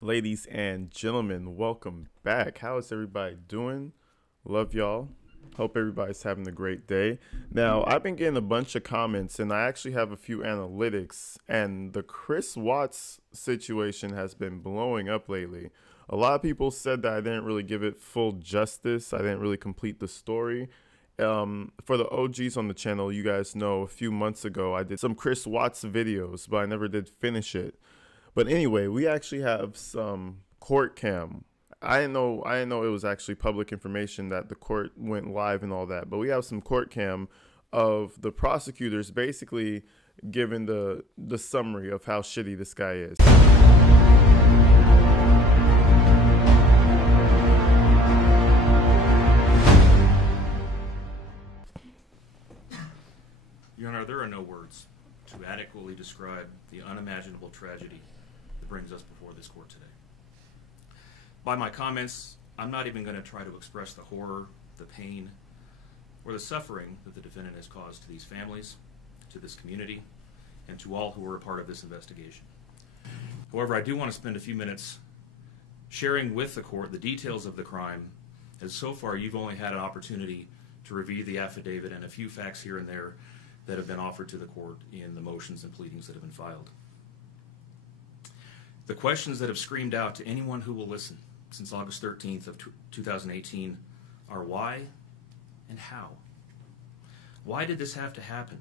Ladies and gentlemen, welcome back. How is everybody doing? Love y'all. Hope everybody's having a great day. Now, I've been getting a bunch of comments and I actually have a few analytics, and the Chris Watts situation has been blowing up lately. A lot of people said that I didn't really give it full justice. I didn't really complete the story. For the OGs on the channel, you guys know a few months ago I did some Chris Watts videos, but I never did finish it. But anyway, we actually have some court cam. I didn't know it was actually public information that the court went live and all that. But we have some court cam of the prosecutors basically giving the summary of how shitty this guy is. Your Honor, there are no words to adequately describe the unimaginable tragedy that brings us before this court today. By my comments, I'm not even going to try to express the horror, the pain, or the suffering that the defendant has caused to these families, to this community, and to all who were a part of this investigation. However, I do want to spend a few minutes sharing with the court the details of the crime, as so far you've only had an opportunity to review the affidavit and a few facts here and there that have been offered to the court in the motions and pleadings that have been filed. The questions that have screamed out to anyone who will listen since August 13th of 2018 are why and how? Why did this have to happen?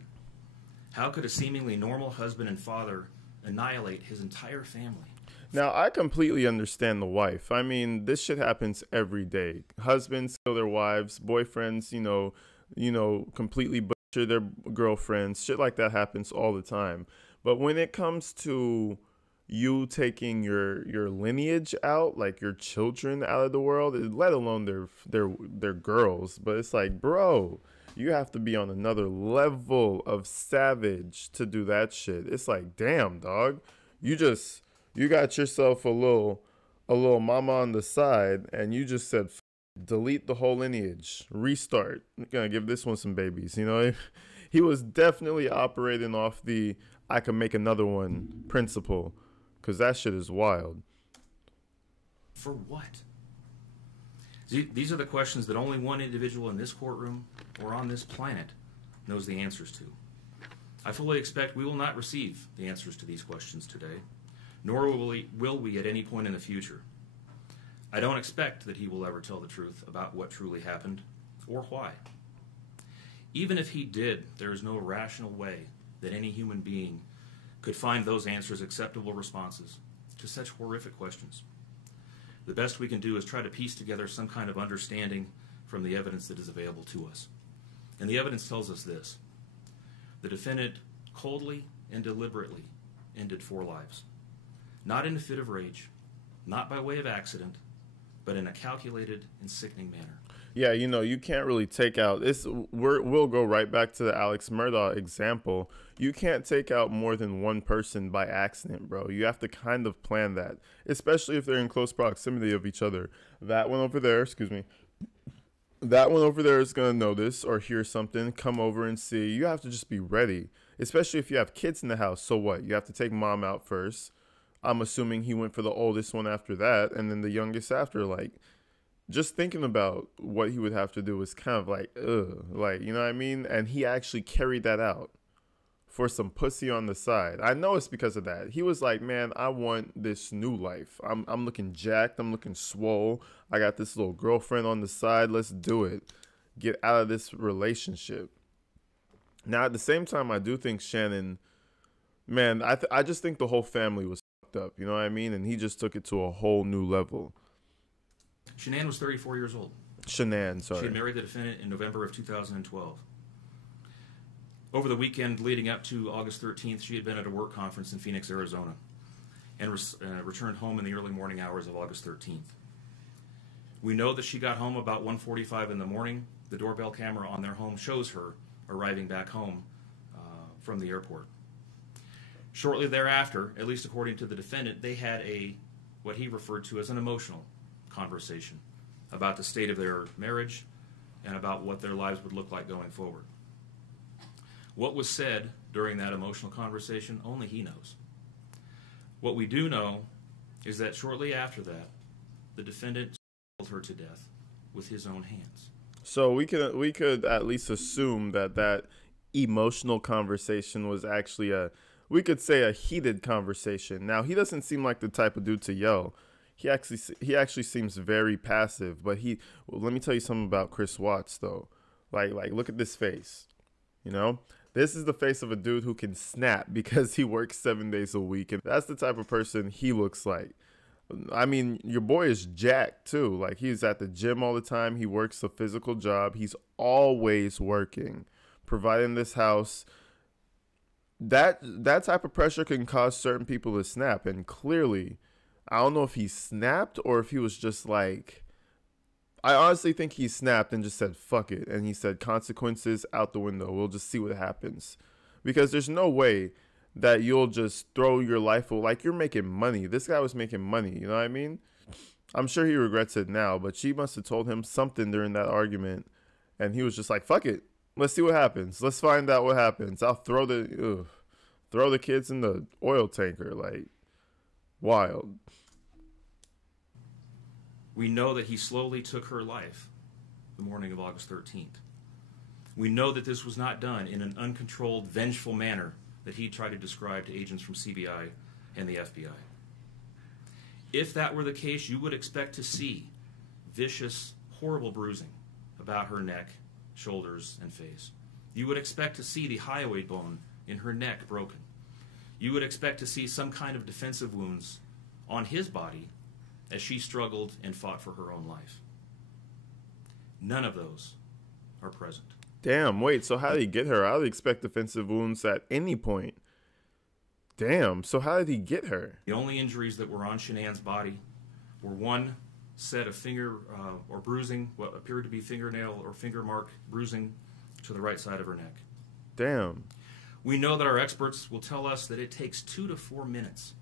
How could a seemingly normal husband and father annihilate his entire family? Now, I completely understand the wife. I mean, this shit happens every day. Husbands kill their wives, boyfriends, completely butcher their girlfriends. Shit like that happens all the time. But when it comes to you taking your lineage out, like your children out of the world, let alone their girls, but it's like, bro, you have to be on another level of savage to do that shit. It's like, damn, dog, you got yourself a little mama on the side, and you just said, delete the whole lineage, restart. I'm gonna give this one some babies. He was definitely operating off the I can make another one principle. Because that shit is wild. For what? These are the questions that only one individual in this courtroom or on this planet knows the answers to. I fully expect we will not receive the answers to these questions today, nor will we at any point in the future. I don't expect that he will ever tell the truth about what truly happened or why. Even if he did, there is no rational way that any human being could find those answers acceptable responses to such horrific questions. The best we can do is try to piece together some kind of understanding from the evidence that is available to us. And the evidence tells us this: the defendant coldly and deliberately ended 4 lives, not in a fit of rage, not by way of accident, but in a calculated and sickening manner. Yeah, you can't really take out this. We'll go right back to the Alex Murdaugh example. You can't take out more than one person by accident, bro. You have to kind of plan that, especially if they're in close proximity of each other. That one over there, that one over there is going to notice or hear something, come over and see. You have to just be ready, especially if you have kids in the house. So what? You have to take mom out first. I'm assuming he went for the oldest one after that, and then the youngest after. Like, just thinking about what he would have to do is kind of like, ugh, like, you know what I mean? And he actually carried that out for some pussy on the side. I know it's because of that. He was like, man, I want this new life. I'm looking jacked. I'm looking swole. I got this little girlfriend on the side. Let's do it. Get out of this relationship. Now, at the same time, I do think Shannon, man, I just think the whole family was fucked up. You know what I mean? And he just took it to a whole new level. Shanann was 34 years old. Shanann, sorry. She had married the defendant in November of 2012. Over the weekend leading up to August 13th, she had been at a work conference in Phoenix, Arizona, and returned home in the early morning hours of August 13th. We know that she got home about 1:45 in the morning. The doorbell camera on their home shows her arriving back home from the airport. Shortly thereafter, at least according to the defendant, they had what he referred to as an emotional conversation about the state of their marriage and about what their lives would look like going forward. What was said during that emotional conversation, only he knows. What we do know is that shortly after that, the defendant strangled her to death with his own hands. So we could at least assume that that emotional conversation was actually we could say a heated conversation. Now, he doesn't seem like the type of dude to yell. He actually seems very passive, but let me tell you something about Chris Watts though. Like look at this face. You know? This is the face of a dude who can snap because he works 7 days a week, and that's the type of person he looks like. I mean, your boy is jacked too. Like, he's at the gym all the time. He works a physical job. He's always working, providing this house. That type of pressure can cause certain people to snap. And clearly, I don't know if he snapped or if he was just like, I honestly think he snapped and just said, fuck it. And he said, consequences out the window. We'll just see what happens. Because there's no way that you'll just throw your life away. Like, you're making money. This guy was making money. You know what I mean? I'm sure he regrets it now, but she must have told him something during that argument. And he was just like, fuck it. Let's see what happens. Let's find out what happens. I'll throw the kids in the oil tanker. Like, wild. We know that he slowly took her life the morning of August 13th. We know that this was not done in an uncontrolled, vengeful manner that he tried to describe to agents from CBI and the FBI. If that were the case, you would expect to see vicious, horrible bruising about her neck, shoulders, and face. You would expect to see the hyoid bone in her neck broken. You would expect to see some kind of defensive wounds on his body as she struggled and fought for her own life. None of those are present. Damn, wait, so how did he get her? I would expect defensive wounds at any point. Damn, so how did he get her? The only injuries that were on Shanann's body were one set of finger or bruising, what appeared to be fingernail or finger mark bruising to the right side of her neck. Damn. We know that our experts will tell us that it takes 2 to 4 minutes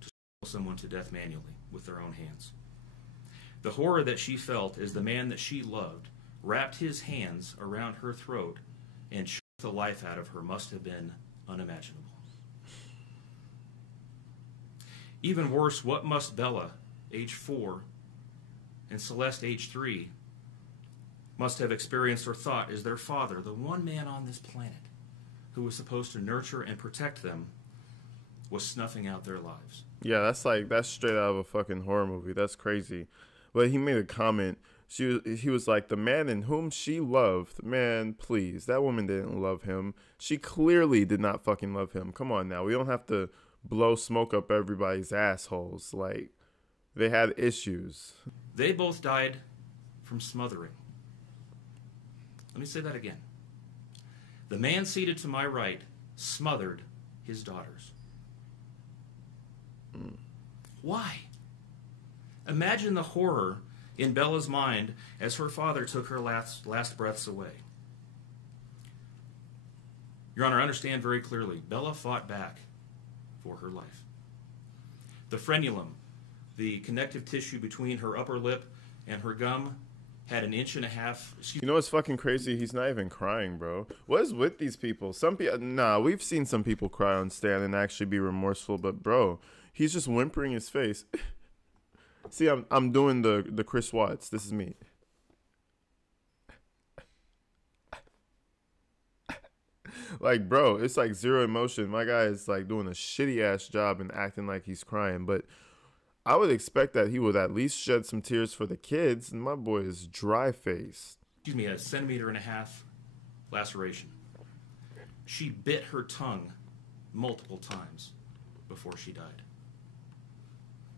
to strangle someone to death manually with their own hands. The horror that she felt as the man that she loved wrapped his hands around her throat and shook the life out of her must have been unimaginable. Even worse, what must Bella, age 4, and Celeste, age 3, must have experienced or thought as their father, the one man on this planet who was supposed to nurture and protect them, was snuffing out their lives. Yeah, that's straight out of a fucking horror movie. That's crazy. But he made a comment. He was like, the man in whom she loved, man, please, that woman didn't love him. She clearly did not fucking love him. Come on now. We don't have to blow smoke up everybody's assholes. Like, they had issues. They both died from smothering. Let me say that again. The man seated to my right smothered his daughters. Why? Imagine the horror in Bella's mind as her father took her last breaths away. Your Honor, understand very clearly, Bella fought back for her life. The frenulum, the connective tissue between her upper lip and her gum, had 1.5 inches. You know what's fucking crazy? He's not even crying, bro. What is with these people? Some people, we've seen some people cry on stand and actually be remorseful, but bro, he's just whimpering his face. See, I'm doing the Chris Watts. This is me. Like, bro, it's like zero emotion. My guy is like doing a shitty ass job and acting like he's crying, but I would expect that he would at least shed some tears for the kids, and my boy is dry faced. Excuse me, 1.5 centimeter laceration. She bit her tongue multiple times before she died.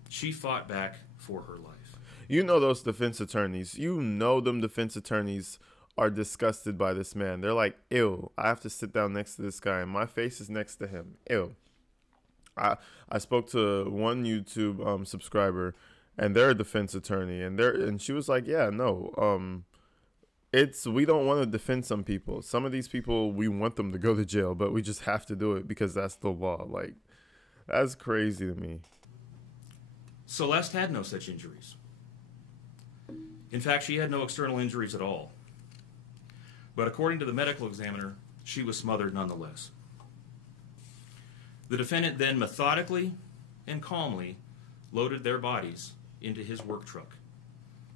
She fought back for her life. You know those defense attorneys. You know them defense attorneys are disgusted by this man. They're like, ew, I have to sit down next to this guy, and my face is next to him. Ew. I spoke to one YouTube subscriber, and they're a defense attorney, and she was like, yeah, no, we don't want to defend some people. Some of these people, we want them to go to jail, but we just have to do it because that's the law. Like, that's crazy to me. Celeste had no such injuries. In fact, she had no external injuries at all. But according to the medical examiner, she was smothered nonetheless. The defendant then methodically and calmly loaded their bodies into his work truck,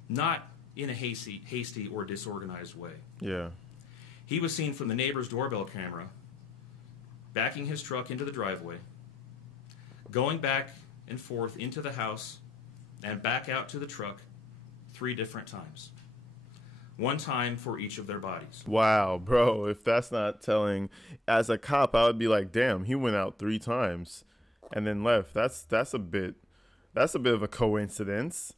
not in a hasty or disorganized way. Yeah. He was seen from the neighbor's doorbell camera backing his truck into the driveway, going back and forth into the house and back out to the truck 3 different times. 1 time for each of their bodies. Wow, bro. If that's not telling, as a cop, I would be like, damn, he went out 3 times and then left. That's a bit of a coincidence.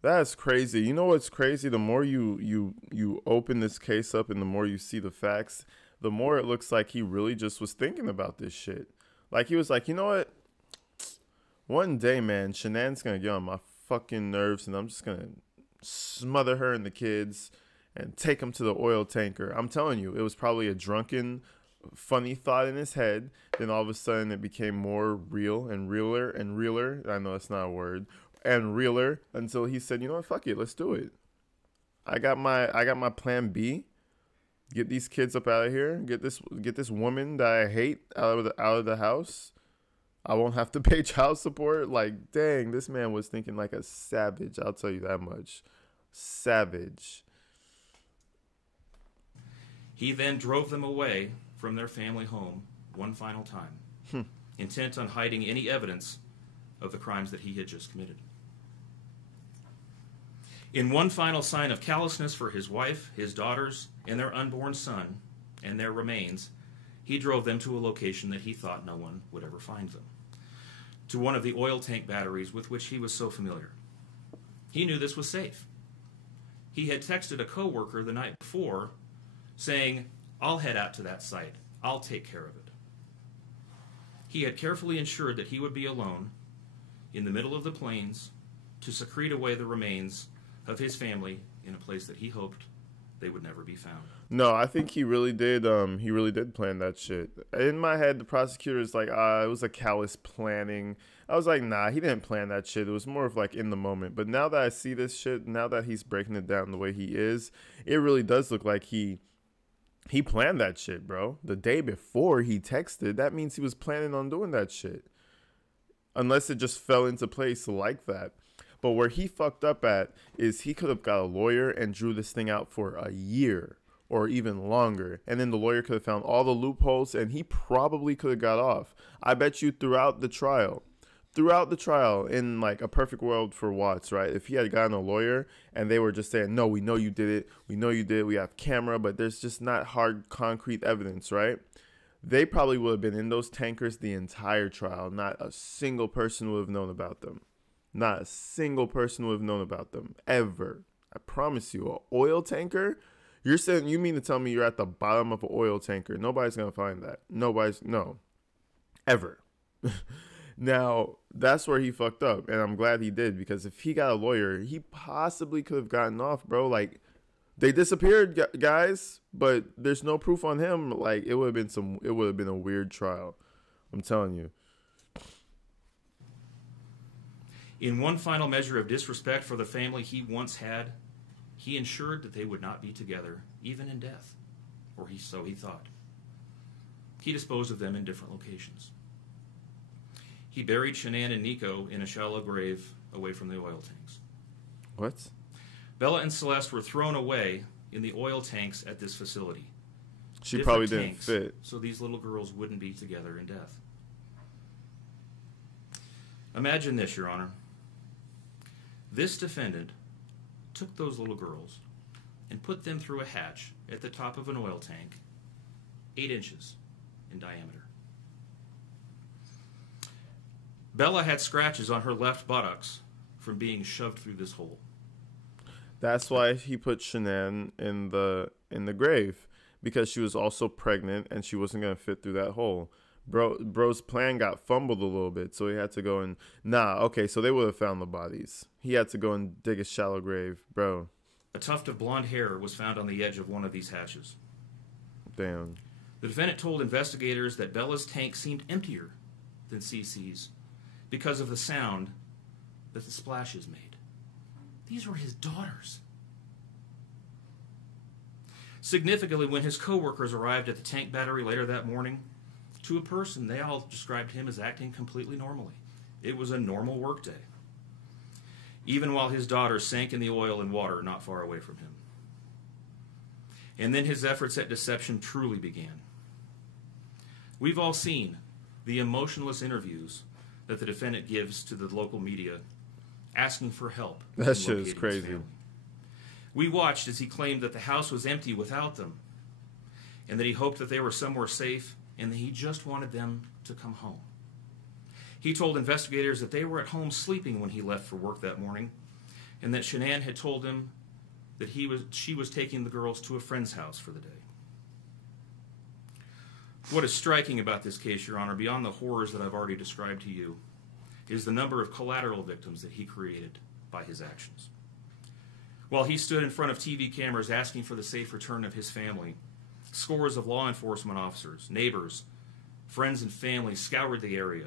That's crazy. You know what's crazy? The more you open this case up and the more you see the facts, the more it looks like he really just was thinking about this shit. Like he was like, you know what? One day, man, Shanann's gonna get on my fucking nerves and I'm just gonna smother her and the kids and take them to the oil tanker. I'm telling you, it was probably a drunken, funny thought in his head. Then all of a sudden it became more real and realer and realer. I know that's not a word. And realer until he said, you know what, fuck it, let's do it. I got my plan B. Get these kids up out of here. Get this woman that I hate out of the house. I won't have to pay child support. Like, dang, this man was thinking like a savage. I'll tell you that much. Savage. He then drove them away from their family home one final time, intent on hiding any evidence of the crimes that he had just committed. In one final sign of callousness for his wife, his daughters, and their unborn son, and their remains, he drove them to a location that he thought no one would ever find them, to one of the oil tank batteries with which he was so familiar. He knew this was safe. He had texted a coworker the night before saying, "I'll head out to that site. I'll take care of it." He had carefully ensured that he would be alone in the middle of the plains to secrete away the remains of his family in a place that he hoped they would never be found. No, I think he really did. He really did plan that shit. In my head, the prosecutor's like, it was a callous planning. I was like, nah, he didn't plan that shit. It was more of like in the moment. But now that I see this shit, now that he's breaking it down the way he is, it really does look like he planned that shit, bro. The day before he texted, that means he was planning on doing that shit. Unless it just fell into place like that. But where he fucked up at is he could have got a lawyer and drew this thing out for a year or even longer. And then the lawyer could have found all the loopholes and he probably could have got off. I bet you throughout the trial, in like a perfect world for Watts, right? If he had gotten a lawyer and they were just saying, no, we know you did it. We know you did it. We have camera, but there's just not hard concrete evidence, right? They probably would have been in those tankers the entire trial. Not a single person would have known about them. Not a single person would have known about them ever. I promise you, an oil tanker? You mean to tell me you're at the bottom of an oil tanker? Nobody's going to find that. No. Ever. Now, that's where he fucked up. And I'm glad he did, because if he got a lawyer, he possibly could have gotten off, bro. Like, they disappeared, guys, but there's no proof on him. Like, it would have been a weird trial. I'm telling you. In one final measure of disrespect for the family he once had, he ensured that they would not be together, even in death, or so he thought. He disposed of them in different locations. He buried Shanann and Nico in a shallow grave away from the oil tanks. What? Bella and Celeste were thrown away in the oil tanks at this facility. She probably didn't fit. So these little girls wouldn't be together in death. Imagine this, Your Honor. This defendant took those little girls and put them through a hatch at the top of an oil tank, 8 inches in diameter. Bella had scratches on her left buttocks from being shoved through this hole. That's why he put Shanann in the grave, because she was also pregnant and she wasn't gonna fit through that hole. Bro's plan got fumbled a little bit, so he had to go and so they would have found the bodies. He had to go and dig a shallow grave, bro. A tuft of blonde hair was found on the edge of one of these hatches. Damn. The defendant told investigators that Bella's tank seemed emptier than CC's because of the sound that the splashes made. These were his daughters. Significantly, when his co-workers arrived at the tank battery later that morning, to a person, they all described him as acting completely normally. It was a normal workday. even while his daughter sank in the oil and water not far away from him. And then his efforts at deception truly began. We've all seen the emotionless interviews that the defendant gives to the local media asking for help. That shit is crazy. We watched as he claimed that the house was empty without them, and that he hoped that they were somewhere safe, and that he just wanted them to come home. He told investigators that they were at home sleeping when he left for work that morning, and that Shanann had told him that she was taking the girls to a friend's house for the day. What is striking about this case, Your Honor, beyond the horrors that I've already described to you, is the number of collateral victims that he created by his actions. While he stood in front of TV cameras asking for the safe return of his family, scores of law enforcement officers, neighbors, friends, and family scoured the area.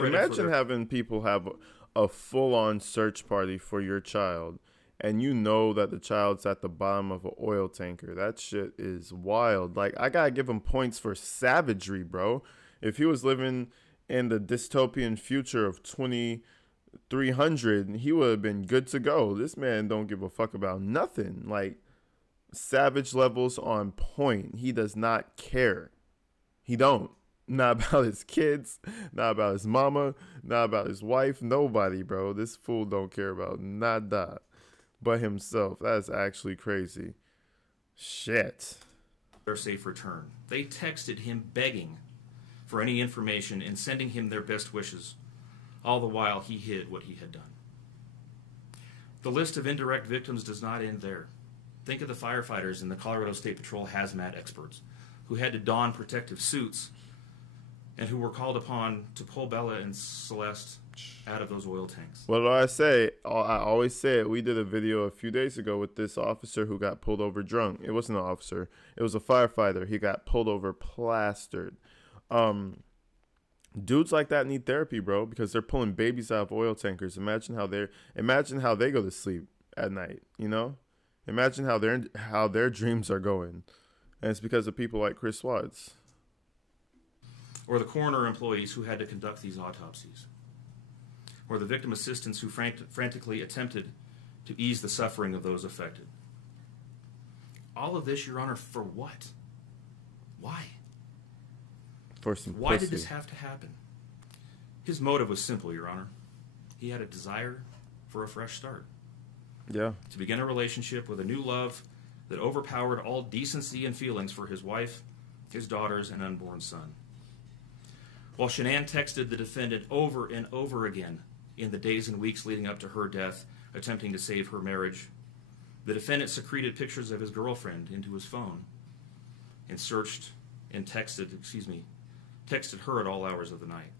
Imagine having people have a full-on search party for your child, and you know that the child's at the bottom of an oil tanker. That shit is wild. Like, I gotta give him points for savagery, bro. If he was living in the dystopian future of 2300, he would have been good to go. This man don't give a fuck about nothing. Like, savage levels on point. He does not care. He don't. Not about his kids, not about his mama, not about his wife, nobody, bro. This fool don't care about nada but himself. That's actually crazy. Shit. Their safe return. They texted him begging for any information and sending him their best wishes, all the while he hid what he had done. The list of indirect victims does not end there. Think of the firefighters and the Colorado State Patrol hazmat experts who had to don protective suits and who were called upon to pull Bella and Celeste out of those oil tanks. What do I say? I always say it. We did a video a few days ago with this officer who got pulled over drunk. It wasn't an officer. It was a firefighter. He got pulled over plastered. Dudes like that need therapy, bro, because they're pulling babies out of oil tankers. Imagine how they go to sleep at night, you know? Imagine how their dreams are going. And it's because of people like Chris Watts. Or the coroner employees who had to conduct these autopsies. Or the victim assistants who frantically attempted to ease the suffering of those affected. All of this, Your Honor, for what? Why? For some Why pussy. did this have to happen? His motive was simple, Your Honor. He had a desire for a fresh start. Yeah. To begin a relationship with a new love that overpowered all decency and feelings for his wife, his daughters, and unborn son. While Shanann texted the defendant over and over again in the days and weeks leading up to her death, attempting to save her marriage, the defendant secreted pictures of his girlfriend into his phone and searched and texted her at all hours of the night.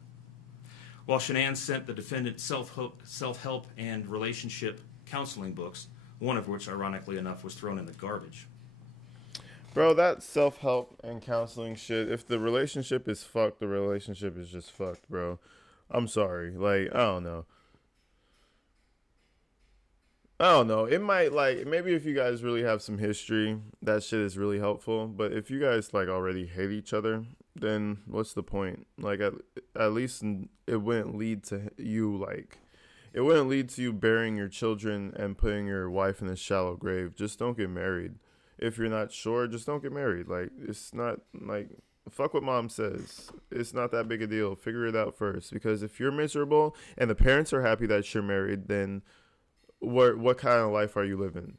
While Shanann sent the defendant self-help and relationship counseling books, one of which, ironically enough, was thrown in the garbage. Bro, that self-help and counseling shit, if the relationship is fucked, the relationship is just fucked, bro. I'm sorry. Like, I don't know. It might, like, maybe if you guys really have some history, that shit is really helpful. But if you guys, like, already hate each other, then what's the point? Like, at least it wouldn't lead to you, like, it wouldn't lead to you burying your children and putting your wife in a shallow grave. Just don't get married. If you're not sure, just don't get married. Like, it's not, like, fuck what mom says. It's not that big a deal. Figure it out first. Because if you're miserable and the parents are happy that you're married, then what kind of life are you living?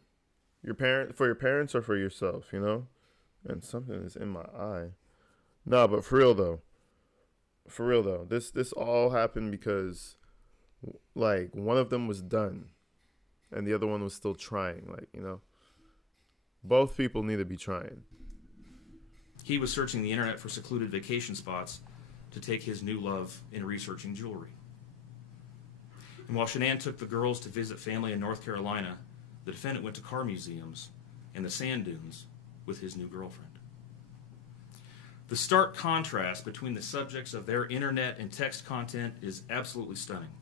For your parents or for yourself, you know? And something is in my eye. Nah, but for real though, this all happened because, like, one of them was done and the other one was still trying, like, you know? Both people need to be trying. He was searching the internet for secluded vacation spots to take his new love in researching jewelry. And while Shanann took the girls to visit family in North Carolina, the defendant went to car museums and the sand dunes with his new girlfriend. The stark contrast between the subjects of their internet and text content is absolutely stunning.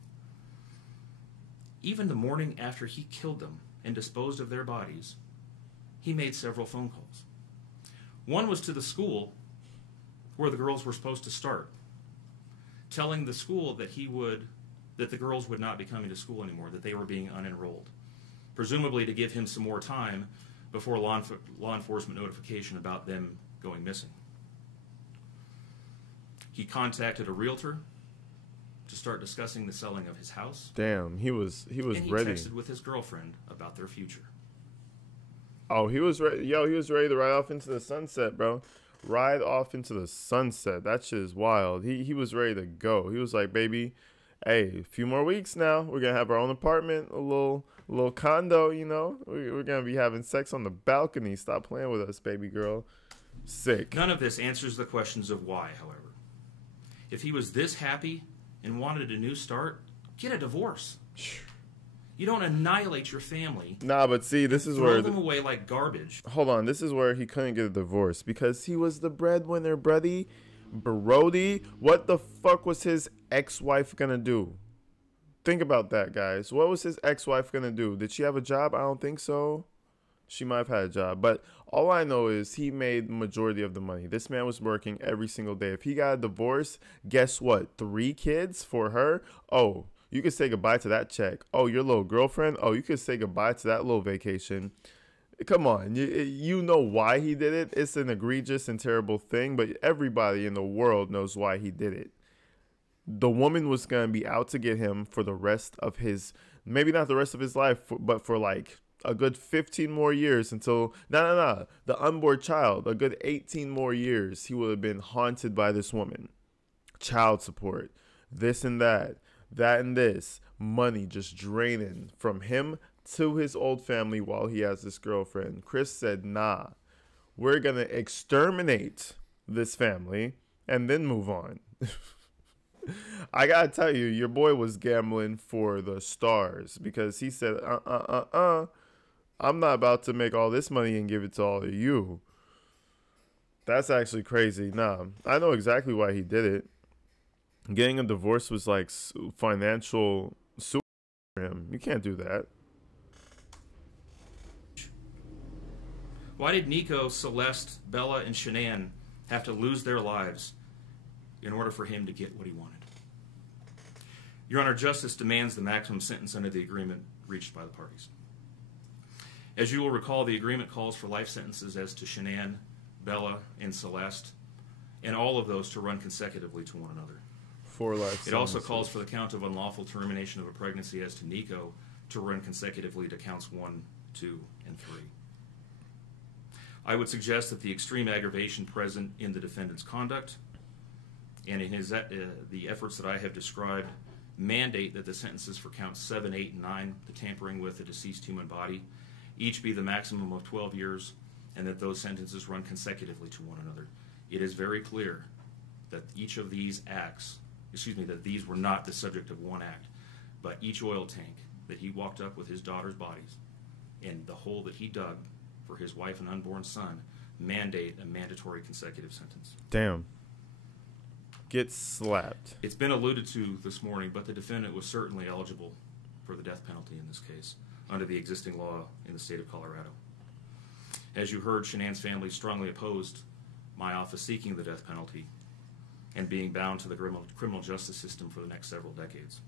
Even the morning after he killed them and disposed of their bodies, he made several phone calls. One was to the school where the girls were supposed to start, telling the school that he would that the girls would not be coming to school anymore, that they were being unenrolled, presumably to give him some more time before law enforcement notification about them going missing. He contacted a realtor to start discussing the selling of his house. Damn, he was and he ready. texted with his girlfriend about their future. Oh, he was ready. Yo, he was ready to ride off into the sunset, bro. Ride off into the sunset. That shit is wild. He was ready to go. He was like, baby, hey, a few more weeks now. We're gonna have our own apartment, a little condo, you know. We're gonna be having sex on the balcony. Stop playing with us, baby girl. Sick. None of this answers the questions of why, however. If he was this happy and wanted a new start, get a divorce. You don't annihilate your family. Nah, but see, this is throw where them away like garbage. hold on, this is where he couldn't get a divorce because he was the breadwinner, Brody. What the fuck was his ex-wife gonna do? Think about that, guys. What was his ex-wife gonna do? Did she have a job? I don't think so. She might have had a job, but all I know is he made the majority of the money. This man was working every single day. If he got a divorce, guess what? 3 kids for her? Oh, you could say goodbye to that check. Oh, your little girlfriend? Oh, you could say goodbye to that little vacation. Come on, you know why he did it. It's an egregious and terrible thing, but everybody in the world knows why he did it. The woman was going to be out to get him for the rest of his, maybe not the rest of his life, but for like a good 15 more years until, the unborn child, a good 18 more years, he would have been haunted by this woman. Child support, this and that and this, money just draining from him to his old family while he has this girlfriend. Chris said, nah, we're going to exterminate this family and then move on. I gotta tell you, your boy was gambling for the stars because he said, I'm not about to make all this money and give it to all of you. That's actually crazy. Nah, I know exactly why he did it. Getting a divorce was like financial suicide for him. You can't do that. Why did Nico, Celeste, Bella, and Shanann have to lose their lives in order for him to get what he wanted? Your Honor, justice demands the maximum sentence under the agreement reached by the parties. As you will recall, the agreement calls for life sentences as to Shanann, Bella, and Celeste, and all of those to run consecutively to one another. 4 life sentences. It also calls for the count of unlawful termination of a pregnancy as to Nico to run consecutively to counts 1, 2, and 3. I would suggest that the extreme aggravation present in the defendant's conduct and in his the efforts that I have described mandate that the sentences for counts 7, 8, and 9, the tampering with a deceased human body, each be the maximum of 12 years, and that those sentences run consecutively to one another. It is very clear that each of these acts, that these were not the subject of one act, but each oil tank that he walked up with his daughter's bodies and the hole that he dug for his wife and unborn son mandate a mandatory consecutive sentence. Damn. Get slapped. It's been alluded to this morning, but the defendant was certainly eligible for the death penalty in this case under the existing law in the state of Colorado. As you heard, Shanann's family strongly opposed my office seeking the death penalty and being bound to the criminal justice system for the next several decades.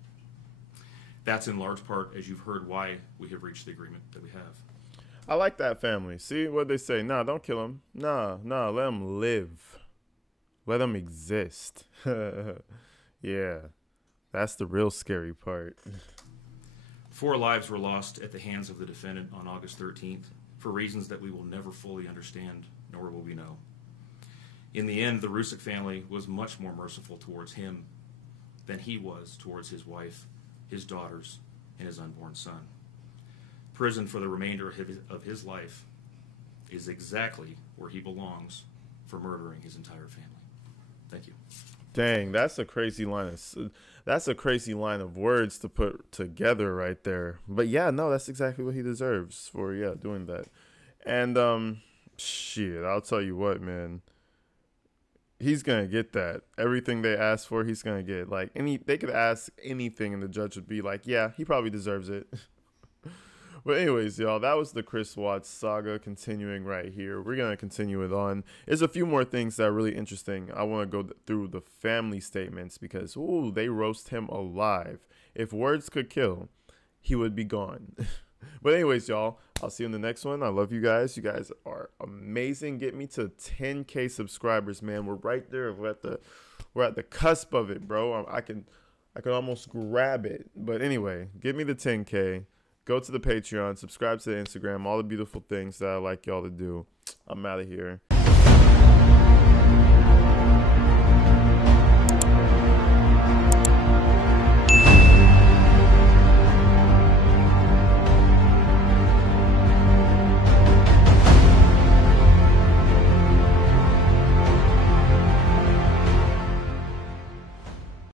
That's in large part, as you've heard, why we have reached the agreement that we have. I like that family. See what they say? Nah, don't kill him. Nah, let him live. Let him exist. Yeah, that's the real scary part. 4 lives were lost at the hands of the defendant on August 13th for reasons that we will never fully understand, nor will we know. In the end, the Rusick family was much more merciful towards him than he was towards his wife, his daughters, and his unborn son. Prison for the remainder of his life is exactly where he belongs for murdering his entire family. Thank you. Dang, that's a crazy line of words to put together right there. But yeah, no, that's exactly what he deserves for doing that. And shit, I'll tell you what, man. He's gonna get that. Everything they asked for, he's gonna get. Like they could ask anything and the judge would be like, yeah, he probably deserves it. But anyways, y'all, that was the Chris Watts saga continuing right here. We're going to continue it on. There's a few more things that are really interesting. I want to go through the family statements because, ooh, they roast him alive. If words could kill, he would be gone. But anyways, y'all, I'll see you in the next one. I love you guys. You guys are amazing. Get me to 10K subscribers, man. We're right there. We're at the cusp of it, bro. I can almost grab it. But anyway, get me the 10K. Go to the Patreon, subscribe to the Instagram, all the beautiful things that I like y'all to do. I'm out of here.